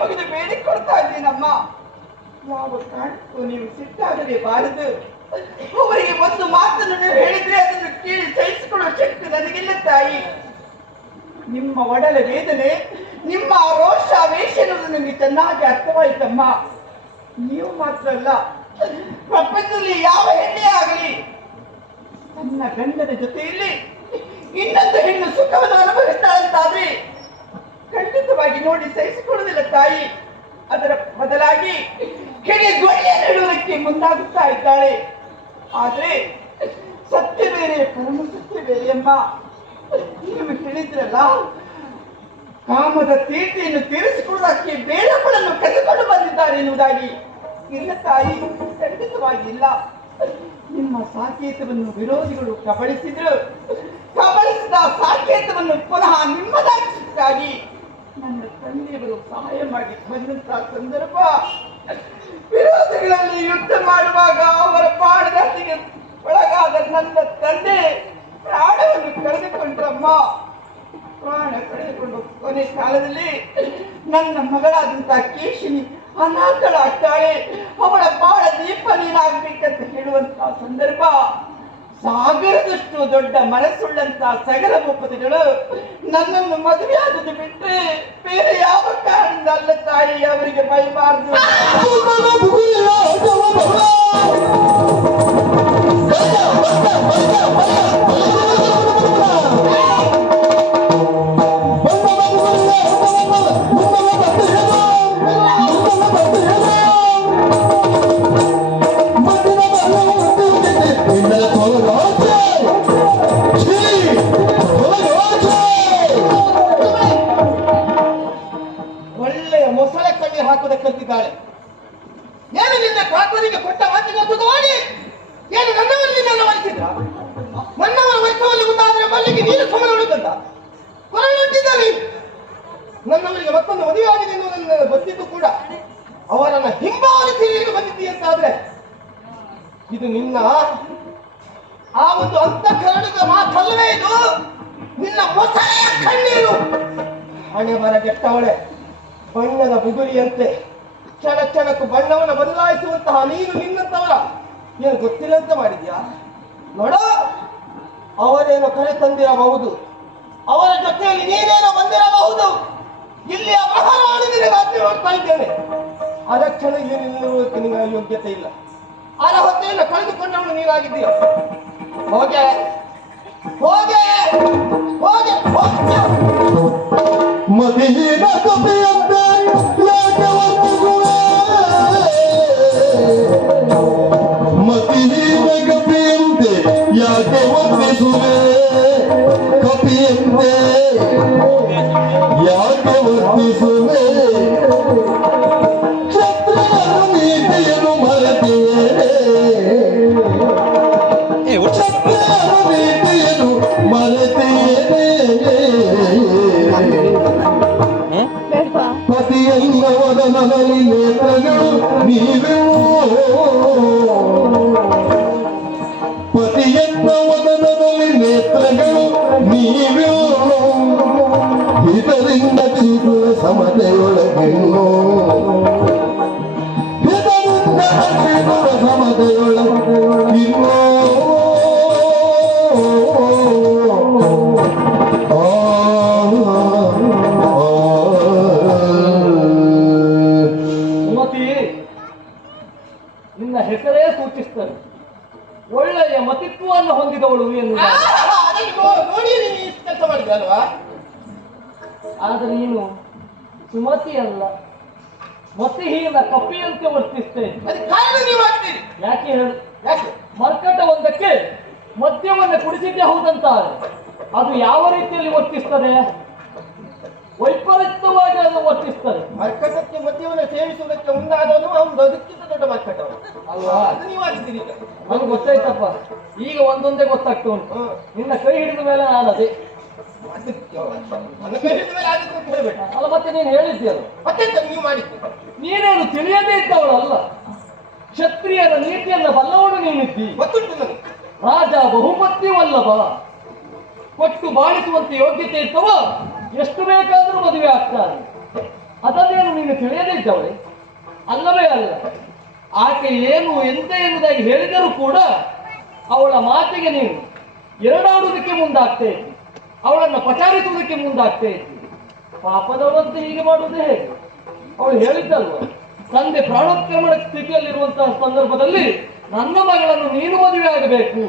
ಮುಗಿದು ಬೇಡಿಕೊಡ್ತಾ ಇದ್ದೀನಮ್ಮ. ಯಾವ ಕಾರಣಕ್ಕೂ ನೀವು ಸಿಟ್ಟಾಗಲೇಬಾರದು. ಅವರಿಗೆ ಒಂದು ಮಾತನ್ನು ನೀವು ಹೇಳಿದ್ರೆ ಅದನ್ನು ಕೇಳಿ ಸಹಿಸಿಕೊಳ್ಳುವ ಶಕ್ತಿ ನನಗಿಲ್ಲ ತಾಯಿ. ನಿಮ್ಮ ಒಡಲ ವೇದನೆ, ನಿಮ್ಮ ರೋಷ ವೇಷ ಎನ್ನುವುದು ನನಗೆ ಚೆನ್ನಾಗಿ ಅರ್ಥವಾಯಿತಮ್ಮ. ನೀವು ಮಾತ್ರ ಅಲ್ಲ, ಪ್ರಪಂಚದಲ್ಲಿ ಯಾವ ಹೆಣ್ಣೆ ಆಗಲಿ ತನ್ನ ಗಂಡನ ಜೊತೆಯಲ್ಲಿ ಇನ್ನೊಂದು ಹೆಣ್ಣು ಸುಖವನ್ನು ಅನುಭವಿಸ್ತಾಳಂತಾದ್ರೆ ಖಂಡಿತವಾಗಿ ನೋಡಿ ಸಹಿಸಿಕೊಳ್ಳುವುದಿಲ್ಲ ತಾಯಿ. ಅದರ ಬದಲಾಗಿ ಕೆಣೆಗೊಳ್ಳೆ ನೀಡುವುದಕ್ಕೆ ಮುಂದಾಗುತ್ತಾ ಇದ್ದಾಳೆ. ಆದ್ರೆ ಸತ್ಯ ಬೇರೆ, ಪರಮ ಸತ್ಯ ಬೇರೆ ಎಂಬ ನೀವು ಹೇಳಿದ್ರಲ್ಲ, ಕಾಮದ ತೀರ್ಥೆಯನ್ನು ತೀರಿಸಿಕೊಳ್ಳುವುದಕ್ಕೆ ಬೇಡಗಳನ್ನು ಕರೆದುಕೊಂಡು ಬಂದಿದ್ದಾರೆ ಎನ್ನುವುದಾಗಿ. ಇಲ್ಲ ತಾಯಿ, ಖಂಡಿತವಾಗಿ ಇಲ್ಲ. ನಿಮ್ಮ ಸಾಕೇತವನ್ನು ವಿರೋಧಿಗಳು ಕಬಳಿಸಿದ್ರು. ಕಬಳಿಸಿದ ಸಾಕೇತವನ್ನು ಪುನಃ ನಿಮ್ಮದಾಗಿಸುವುದಾಗಿ ನನ್ನ ತಂದೆಯವರು ಸಹಾಯ ಮಾಡಿ ಬಂದಂತಹ ಸಂದರ್ಭ, ವಿರೋಧಿಗಳಲ್ಲಿ ಯುದ್ಧ ಮಾಡುವಾಗ ಅವರ ಪಾಡದತ್ತಿಗೆ ಒಳಗಾದ ನನ್ನ ತಂದೆ ಪ್ರಾಣವನ್ನು ಕಳೆದುಕೊಂಡ್ರಮ್ಮ. ಪ್ರಾಣ ಕಳೆದುಕೊಂಡು ಕೊನೆ ಕಾಲದಲ್ಲಿ ನನ್ನ ಮಗಳಾದಂತಹ ಕೇಶಿನಿ ಅನಾಥಳಾಗ್ತಾಳೆ. ಅವಳ ಬಾಳ ದೀಪ ನೀನಾಗಬೇಕಂತ ಹೇಳುವಂತಹ ಸಂದರ್ಭ, ಸಾಗರದಷ್ಟು ದೊಡ್ಡ ಮನಸ್ಸುಳ್ಳಂತಹ ಸಗರ ಭೂಪತಿಗಳು ನನ್ನನ್ನು ಮದುವೆಯಾದದ್ದು ಬಿಟ್ಟರೆ ಬೇರೆ ಯಾವ ಕಾರಣದಿಂದ ಅಲ್ಲ ತಾಯಿ. ಅವರಿಗೆ ಬೈಬಾರ್ದು. ಏನು ನಿನ್ನ ಕಾಕರಿಗೆ ಕೊಟ್ಟ ಮಾತಿಗೆ ಸುಖವಾಗಿ ಏನು ನನ್ನವರು ನಿನ್ನನ್ನು ವಹಿಸಿದ್ರ? ನನ್ನವರ ವೈಷವಲ್ಲಿ ಮುಂದಾದರೆ ಬಲ್ಲಿಗೆ ನೀರು ಸಮಯ ಉಳಿದಂತ ಕೊರಳಿಟ್ಟಿದ್ದಾರೆ. ನನ್ನವರಿಗೆ ಮತ್ತೊಂದು ಮದುವೆ ಆಗಿದೆ ಎನ್ನುವುದನ್ನು ಗೊತ್ತಿದ್ದು ಕೂಡ ಅವರನ್ನ ಹಿಂಬಾಲಿಸಿ ನೀನು ಬಂದಿದ್ದೀಯ ಅಂತಾದ್ರೆ ಇದು ನಿನ್ನ ಆ ಒಂದು ಅಂತಃಕರಣದ ಮಾತಲ್ಲವೇ? ಇದು ನಿನ್ನ ಮೊಸಳೆಯ ಕಣ್ಣೀರು. ಹಣೆ ಬರ ಕೆಟ್ಟವಳೆ, ಬಣ್ಣದ ಬುಗುರಿಯಂತೆ ಕ್ಷಣ ಕ್ಷಣಕ್ಕೂ ಬಣ್ಣವನ್ನು ಬದಲಾಯಿಸುವಂತಹ ನೀನು ನಿನ್ನಂತವರ ಏನು ಗೊತ್ತಿಲ್ಲ ಅಂತ ಮಾಡಿದ್ಯಾ? ನೋಡ, ಅವರೇನೋ ಕರೆ ತಂದಿರಬಹುದು, ಅವರ ಜೊತೆಯಲ್ಲಿ ನೀನೇನೋ ಬಂದಿರಬಹುದು. ಇಲ್ಲಿ ಅಪಹರಣ ನಿನಗೆ ನೋಡ್ತಾ ಇದ್ದೇನೆ. ಅರಕ್ಷಣ ಇಲ್ಲಿ ನಿಲ್ಲುವುದಕ್ಕೆ ನಿನ್ನ ಯೋಗ್ಯತೆ ಇಲ್ಲ. ಅರ್ಹತೆಯನ್ನು ಕಳೆದುಕೊಂಡವನು ನೀನಾಗಿದ್ದೀಯ. ಹೋಗೆ ಹೋಗೆ ಹೋಗೆ ಹೋಗೆ ಮದಿಹೀನ ಕಪಿಯಂತೆ ಯಾಕೆ ವರ್ತಿಸುವೆ? ಮದಿಹೀನ ಕಪಿಯಂತೆ ಯಾಕೆ ವರ್ತಿಸುವೆ? ಕಪಿಯಂತೆ ಯಾಕೆ ವರ್ತಿಸುವೆ? ಕ್ಷತ್ರಿಯರ ನೀತಿಯನ್ನು ಮರೆತಿವೆ. ಕ್ಷತ್ರಿಯರ ನೀತಿಯನ್ನು ಮರೆತಿವೆ. ಪತಿಯಂಗವದ ನನಲಿ ನೇತ್ರಗಳು ನೀವೇ. ಪತಿಯಂಗವದ ನನಲಿ ನೇತ್ರಗಳು ನೀವೇ. ಇದರಿಂದ ಕ್ಷೀಪುರ ಸಮತೆಯೊಳಗಿನ್ನು, ಇದರಿಂದ ಕ್ಷೀಪುರ ಸಮತೆಯೊಳಗಿನ್ನು. ನಿನ್ನ ಹೆಸರೇ ಸೂಚಿಸ್ತದೆ ಒಳ್ಳೆಯ ಮತಿತ್ವವನ್ನು ಹೊಂದಿದವಳು ನೋಡಿ ಕೆಲಸ ಮಾಡಿದೆ ಅಲ್ವಾ? ಆದರೆ ನೀನು ಸುಮತಿ ಅಲ್ಲ, ಮತಿಹೀನ ಕಪ್ಪಿಯಂತೆ ವರ್ತಿಸ್ತೇನೆ. ಯಾಕೆ ಹೇಳು? ಯಾಕೆ ಮರ್ಕಟ ಒಂದಕ್ಕೆ ಮದ್ಯವನ್ನು ಕುಡಿಸಿದ್ದೇ ಹೌದಂತಾರೆ, ಅದು ಯಾವ ರೀತಿಯಲ್ಲಿ ವರ್ತಿಸ್ತದೆ? ವೈಪರೀತ್ಯವಾಗಿ ಅದು ವರ್ತಿಸ್ತದೆ. ಮರ್ಕಟಕ್ಕೆ ಮದ್ಯವನ್ನು ಸೇವಿಸುವುದಕ್ಕೆ ಮುಂದಾದವನು ಅವನು ಅದಕ್ಕಿಂತ ದೊಡ್ಡ ಮರ್ಕಟ ಅಲ್ವಾ? ಅದು ನೀವು ಆಗಿದ್ದೀರಿ. ನನಗೆ ಗೊತ್ತಾಯ್ತಪ್ಪ, ಈಗ ಒಂದೊಂದೇ ಗೊತ್ತಾಗ್ತಾ ಉಂಟು. ನಿನ್ನ ಕೈ ಹಿಡಿದ ಮೇಲೆ ನಾನು ಅದೇ ಅಲ್ಲ, ಮತ್ತೆ ನೀನು ಹೇಳಿದ್ದೀಯಲ್ಲ, ಮತ್ತೆ ನೀವು ಮಾಡಿದ್ದೆ. ನೀನೇನು ತಿಳಿಯದೇ ಇದ್ದವಳಲ್ಲ, ಕ್ಷತ್ರಿಯರ ನೀತಿಯನ್ನು ಬಲ್ಲವನು ನೀನಿದ್ದಿ. ಗೊತ್ತುಂಟು ನನಗೆ. ರಾಜ ಬಹುಮತ್ಯವಲ್ಲವ, ಕೊಟ್ಟು ಬಾಳಿಸುವಂತೆ ಯೋಗ್ಯತೆ ಇದ್ದವ ಎಷ್ಟು ಬೇಕಾದರೂ ಮದುವೆ ಆಗ್ತಾರೆ. ಅದನ್ನೇನು ನೀನು ತಿಳಿಯದೇ ಇದ್ದವಳೆ? ಅಲ್ಲವೇ ಅಲ್ಲ. ಆಕೆ ಏನು ಎಂತ ಎನ್ನುವುದಾಗಿ ಹೇಳಿದರೂ ಕೂಡ ಅವಳ ಮಾತಿಗೆ ನೀನು ಎರಡಾಡುವುದಕ್ಕೆ ಮುಂದಾಗ್ತೇ ಇದ್ದಿ, ಅವಳನ್ನು ಪಚಾರಿಸುವುದಕ್ಕೆ ಮುಂದಾಗ್ತೇ ಇದ್ದಿ. ಪಾಪದವಳಂತೆ ಹೀಗೆ ಮಾಡುವುದೇ ಹೇಗೆ? ಅವಳು ಹೇಳಿದ್ದಲ್ವ, ತಂದೆ ಪ್ರಾಣೋತ್ಕ್ರಮಣ ಸ್ಥಿತಿಯಲ್ಲಿರುವಂತಹ ಸಂದರ್ಭದಲ್ಲಿ ನನ್ನ ಮಗಳನ್ನು ನೀನು ಮದುವೆ ಆಗಬೇಕು,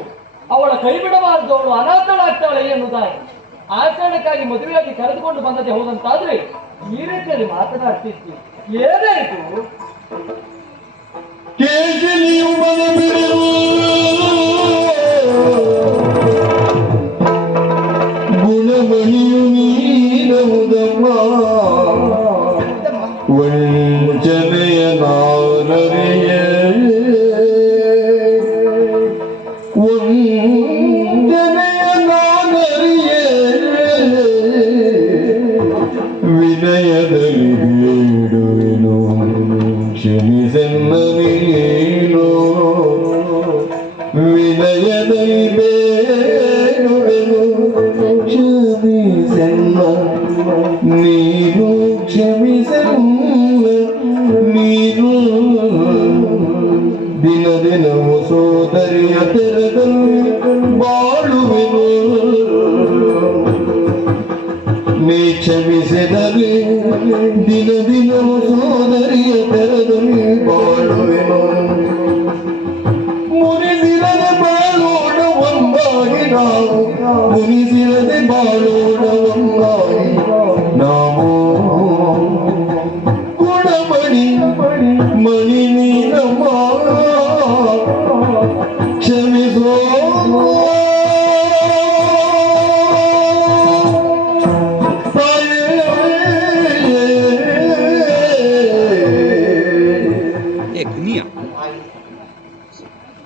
ಅವಳ ಕೈ ಬಿಡಬಾರದು, ಅವಳು ಅನಾಥಳಾಗ್ತಾಳೆ ಎನ್ನುವುದಾಗಿ ಆಚರಣೆಗಾಗಿ ಮದುವೆಯಾಗಿ ಕರೆದುಕೊಂಡು ಬಂದದೆ ಹೌದಂತಾದ್ರೆ ಈ ರೀತಿಯಲ್ಲಿ ಮಾತನಾಡ್ತಿದ್ದಿ. ಏನಾಯಿತು? ಕೇಶಿನಿಯು ಮನ ಬಿಡಲು ಗುಣಮಣಿಯು ನೀನವುದಮ್ಮ ವಂಚನೆಯ ನಾನರಿಯ ವಂಚನೆಯ ನಾನರಿಯ ವಿನಯದಲ್ಲಿ ಬೇಡುವೆನು ಕ್ಷಮಿಸೆನ್ನ ನೀನು ವಿನಯದಲ್ಲಿ ಬೇಡುವೆನು ಕ್ಷಮಿಸೆನ್ನ ನೀನು ಕ್ಷಮಿಸೆನ್ನ ನೀನು ದಿನ ದಿನವೂ ಸೋದರಿಯ ತೆರದಲ್ಲಿ ಬಾಳುವೆನು ನೀ ಕ್ಷಮಿಸಿದರೆ ದಿನ ದಿನವೂ ಸೋದರಿಯ ತೆರದಲ್ಲಿ ಬಾಳುವೆನು ಮುನಿಸಿರದೆ ಬಾಳೋಣ ಒಂದಾಗಿ ನಾವು ಮುನಿಸಿರದೆ ಬಾಳೋಣ ಒಂದಾಗಿ ನಾವು ಗುಣಮಣಿ ಮಣಿ ನೀನಮ್ಮ ಕ್ಷಮಿಸೋ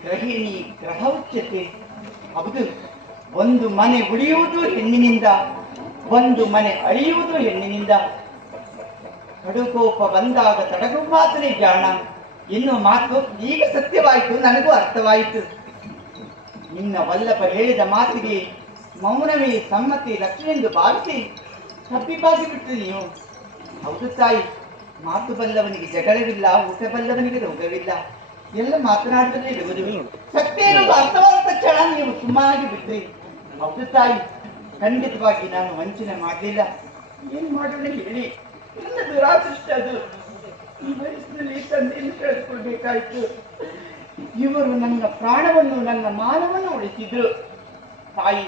ಗೃಹಿಣಿ ಗ್ರಹೌಚ್ಯತೆ. ಹೌದು, ಒಂದು ಮನೆ ಉಳಿಯುವುದು ಹೆಣ್ಣಿನಿಂದ, ಒಂದು ಮನೆ ಅಳಿಯುವುದು ಹೆಣ್ಣಿನಿಂದ. ಕಡುಕೋಪ ಬಂದಾಗ ತಡಗು ಮಾತನೇ ಜಾಣ ಎನ್ನುವ ಮಾತು ಈಗ ಸತ್ಯವಾಯಿತು, ನನಗೂ ಅರ್ಥವಾಯಿತು. ನಿನ್ನ ವಲ್ಲಭ ಹೇಳಿದ ಮಾತಿಗೆ ಮೌನವೇ ಸಮ್ಮತಿ ಲಕ್ಷಣೆಂದು ಭಾವಿಸಿ ತಪ್ಪಿಪಾಗಿ ಬಿಟ್ಟು ನೀವು. ಹೌದು ತಾಯಿ, ಮಾತು ಬಲ್ಲವನಿಗೆ ಜಗಳವಿಲ್ಲ, ಊಟ ಬಲ್ಲವನಿಗೆ ರೋಗವಿಲ್ಲ, ಎಲ್ಲ ಮಾತನಾಡಿದ್ರೆ ಇರುವುದು. ಸತ್ಯ ಎನ್ನುವುದು ಅರ್ಥವಾದ ತಕ್ಷಣ ನೀವು ಸುಮ್ಮನಾಗಿ ಬಿಟ್ರಿ. ಹೌದು ತಾಯಿ, ಖಂಡಿತವಾಗಿ ನಾನು ವಂಚನೆ ಮಾಡಲಿಲ್ಲ. ಏನು ಮಾಡೋಣ ಹೇಳಿ, ನನ್ನ ದುರಾದೃಷ್ಟ ಅದು. ಈ ವಯಸ್ಸಿನಲ್ಲಿ ತಂದೆಯನ್ನು ಕಳೆದುಕೊಳ್ಬೇಕಾಯ್ತು. ಇವರು ನನ್ನ ಪ್ರಾಣವನ್ನು, ನನ್ನ ಮಾನವನ್ನು ಉಳಿಸಿದ್ರು. ತಾಯಿ,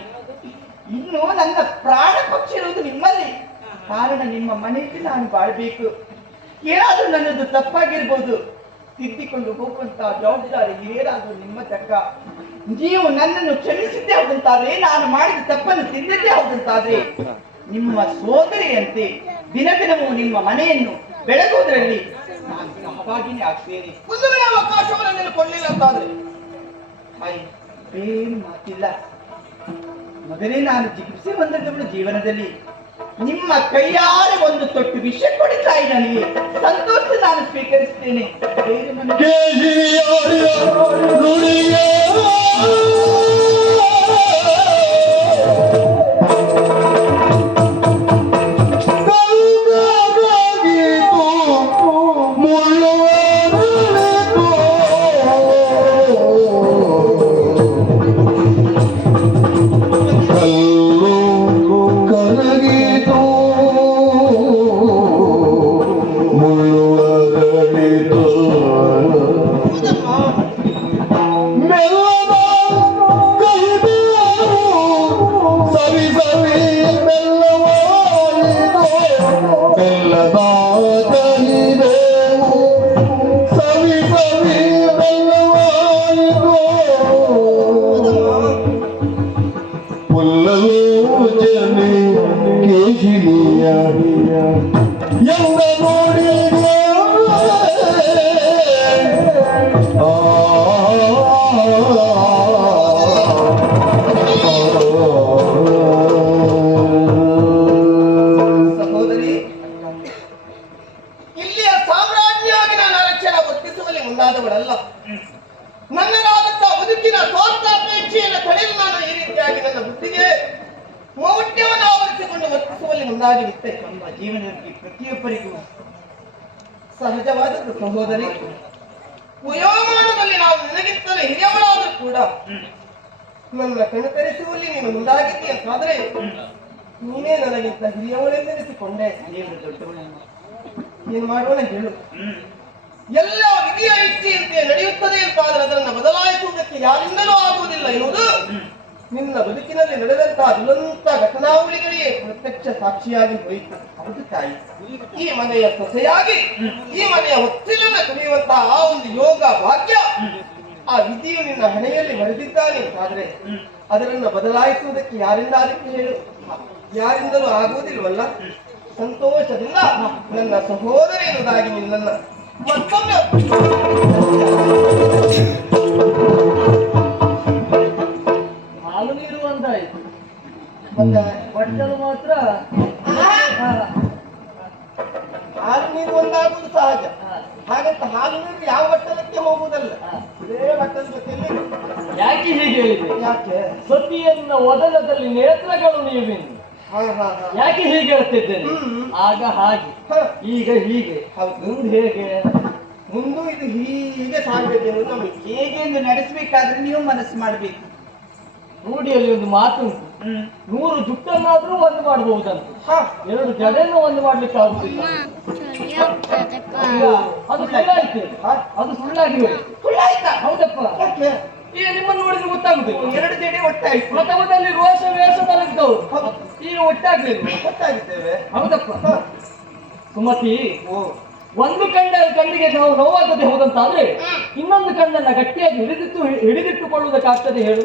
ಇನ್ನು ನನ್ನ ಪ್ರಾಣ ಪಕ್ಷಿ ಇರುವುದು ನಿಮ್ಮಲ್ಲಿ. ಕಾರಣ ನಿಮ್ಮ ಮನೆಯಲ್ಲಿ ನಾನು ಬಾಳ್ಬೇಕು. ಏನಾದ್ರೂ ನನ್ನದು ತಪ್ಪಾಗಿರ್ಬೋದು, ತಿದ್ದಿಕೊಂಡು ಹೋಗುವಂತಹ ಜವಾಬ್ದಾರಿ ಏನಾದ್ರೂ ನಿಮ್ಮ ತಕ್ಕ. ನೀವು ನನ್ನನ್ನು ಕ್ಷಮಿಸಿದ್ದೇ ಹೌದಂತಾದ್ರೆ, ನಾನು ಮಾಡಿದ ತಪ್ಪನ್ನು ತಿದ್ದಿದ್ದೇ ಹೌದಂತಾದ್ರೆ, ನಿಮ್ಮ ಸೋದರಿಯಂತೆ ದಿನ ದಿನವೂ ನಿಮ್ಮ ಮನೆಯನ್ನು ಬೆಳಗುವುದರಲ್ಲಿ ನಾನು ಸಹಭಾಗಿನೇ ಆಗ್ತೇನೆ. ಒಂದು ಅವಕಾಶವನ್ನು ಕೊಡ್ಲಿಲ್ಲ ಅಂತಾದ್ರೆ ಹಾಯ್ ಏನು ಮಾತಿಲ್ಲ. ಮೊದಲೇ ನಾನು ಜಿಗುಪ್ಸೆ ಬಂದದ್ದು ಜೀವನದಲ್ಲಿ. ನಿಮ್ಮ ಕೈಯಾರೆ ಒಂದು ತೊಟ್ಟು ವಿಷ ಕೊಡಿ ತಾಯಿ, ನನಗೆ ಸಂತೋಷ ನಾನು ಸ್ವೀಕರಿಸ್ತೇನೆ. ಬೇರೆ ಮುಂದಾದವಳಲ್ಲ. ನನ್ನದಾದಂತಹ ಬದುಕಿನ ಸ್ವಾರ್ಥಾಪೇಕ್ಷೆಯನ್ನು ತಡೆಯಲು ನಾನು ಈ ರೀತಿಯಾಗಿ ನನ್ನ ಬುದ್ಧಿಗೆ ಮೌಢ್ಯವನ್ನು ಆವರಿಸಿಕೊಂಡು ವರ್ತಿಸುವಲ್ಲಿ ಮುಂದಾಗಿ ಬಿಟ್ಟೆ. ನಮ್ಮ ಜೀವನದಲ್ಲಿ ಪ್ರತಿಯೊಬ್ಬರಿಗೂ ಸಹಜವಾದದ್ದು ಸಹೋದರಿ. ವಯೋಮಾನದಲ್ಲಿ ನಾವು ನಿನಗಿಂತಲೇ ಹಿರಿಯವಳಾದರೂ ಕೂಡ ನನ್ನ ಕಣಕರಿಸುವಲ್ಲಿ ನೀನು ಮುಂದಾಗಿದ್ದಿ ಅಂತಾದ್ರೆ ನೀನೇ ನನಗಿಂತ ಹಿರಿಯವಳೆಂದೆನಿಸಿಕೊಂಡೆ. ದೇವರು ದೊಡ್ಡವಳನ್ನು. ಏನ್ ಮಾಡೋಣ ಹೇಳು. ಎಲ್ಲ ವಿಧಿಯ ಇಚ್ಛೆಯಂತೆ ನಡೆಯುತ್ತದೆ ಅಂತಾದ್ರೆ ಅದನ್ನು ಬದಲಾಯಿಸುವುದಕ್ಕೆ ಯಾರಿಂದಲೂ ಆಗುವುದಿಲ್ಲ ಎನ್ನುವುದು ನಿನ್ನ ಬದುಕಿನಲ್ಲಿ ನಡೆದಂತಹ ದುರಂತ ಘಟನಾವಳಿಗಳಿಗೆ ಪ್ರತ್ಯಕ್ಷ ಸಾಕ್ಷಿಯಾಗಿ ಹೋಯಿತು. ಹೌದು ತಾಯಿ. ಈ ಮನೆಯ ಸೊಸೆಯಾಗಿ ಈ ಮನೆಯ ಹೊತ್ತಿಲನ್ನ ಕುಣಿಯುವಂತಹ ಆ ಒಂದು ಯೋಗ ಭಾಗ್ಯ ಆ ವಿಧಿಯು ನಿನ್ನ ಹಣೆಯಲ್ಲಿ ಬರೆದಿದ್ದಾನೆ ಅಂತಾದ್ರೆ ಅದರನ್ನ ಬದಲಾಯಿಸುವುದಕ್ಕೆ ಯಾರಿಂದ ಅದಕ್ಕೆ ಹೇಳು. ಯಾರಿಂದಲೂ ಆಗುವುದಿಲ್ವಲ್ಲ. ಸಂತೋಷದಿಂದ ನನ್ನ ಸಹೋದರ ಎನ್ನುವುದಾಗಿ ನಿನ್ನನ್ನ ಮತ್ತೊಮ್ಮೆ ಹಾಲು ನೀರು ಒಂದಾಯ್ತು, ಮತ್ತೆ ಬಟ್ಟಲು ಮಾತ್ರ ಹಾಲು ನೀರು ಒಂದಾಗುವುದು ಸಹಜ. ಹಾಗಂತ ಹಾಲು ನೀರು ಯಾವ ಬಟ್ಟಲಕ್ಕೆ ಹೋಗುವುದಲ್ಲ, ಇದೇ ಬಟ್ಟಲ ಜೊತೆಯಲ್ಲಿ. ಯಾಕೆ ಹೀಗೆ ಹೇಳಿದೆ? ಯಾಕೆ? ಸತಿಯನ್ನ ಒದಲದಲ್ಲಿ ನೇತ್ರಗಳು ನೀವಿನ್ನು ಯಾಕೆ ಹೀಗೆ ಹೇಳ್ತಿದ್ದೇನೆ? ಆಗ ಹಾಗೆ, ಈಗ ಹೀಗೆ, ಮುಂದೆ ಹೇಗೆ? ಮುಂದೂ ಇದು ಹೀಗೆ ಸಾಗಬೇಕು. ನಮಗೆ ಹೇಗೆ ಎಂದು ನಡೆಸಬೇಕಾದ್ರೆ ನೀವು ಮನಸ್ಸು ಮಾಡಬೇಕು. ರೂಢಿಯಲ್ಲಿ ಒಂದು ಮಾತುಂಟು, 100 ಜುಟ್ಟನ್ನಾದ್ರೂ ಒಂದು ಮಾಡಬಹುದಂತ, 2 ಜಡೆಯನ್ನು ಒಂದು ಮಾಡ್ಲಿಕ್ಕೆ ಆಗುದಿಲ್ಲ. ಅದು ಸುಳ್ಳಾಯ್ತು, ಅದು ಸುಳ್ಳಾಗಿ ಹೋಯ್ತು. ಸುಳ್ಳಾಯ್ತಾ? ಹೌದಪ್ಪ. ಯಾಕೆ? ಈಗ ನಿಮ್ಮನ್ನು ನೋಡಿದ್ರೆ ಗೊತ್ತಾಗುದಿಲ್ಲ. 2 ಜಡೆ ಒಟ್ಟಾಯ್ತು. ಪ್ರಥಮದಲ್ಲಿ ರೋಷ ವೇಷದಲ್ಲಿದ್ದವರು ಈಗ ಒಟ್ಟಾಗ್ಲಿಲ್ಲ. ಒಟ್ಟಾಗಿದ್ದೇವೆ. ಹೌದಪ್ಪ. ಸುಮತಿ, ಒಂದು ಕಣ್ಣಿಗೆ ನಾವು ನೋವಾಗದೆ ಹೋದಂತಾದ್ರೆ ಇನ್ನೊಂದು ಕಣ್ಣನ್ನ ಗಟ್ಟಿಯಾಗಿ ಹಿಡಿದಿಟ್ಟುಕೊಳ್ಳುವುದಕ್ಕಾಗ್ತದೆ ಹೇಳು?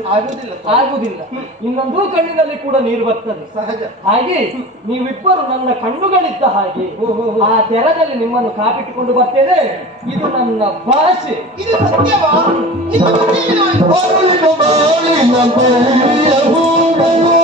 ಆಗುವುದಿಲ್ಲ. ಇನ್ನೊಂದು ಕಣ್ಣಿನಲ್ಲಿ ಕೂಡ ನೀರು ಬರ್ತದೆ, ಸಹಜ. ಹಾಗೆ ನೀವಿಬ್ಬರು ನನ್ನ ಕಣ್ಣುಗಳಿದ್ದ ಹಾಗೆ ಆ ತೆರದಲ್ಲಿ ನಿಮ್ಮನ್ನು ಕಾಪಿಟ್ಟುಕೊಂಡು ಬರ್ತೇನೆ. ಇದು ನನ್ನ ಭಾಷೆ. ಇದು ಸತ್ಯವಾ? ಇದು ಬಾಳಿನ ಬಾಳಿನ ಬೆಳ್ಳಿಯ ಹೂಗಳು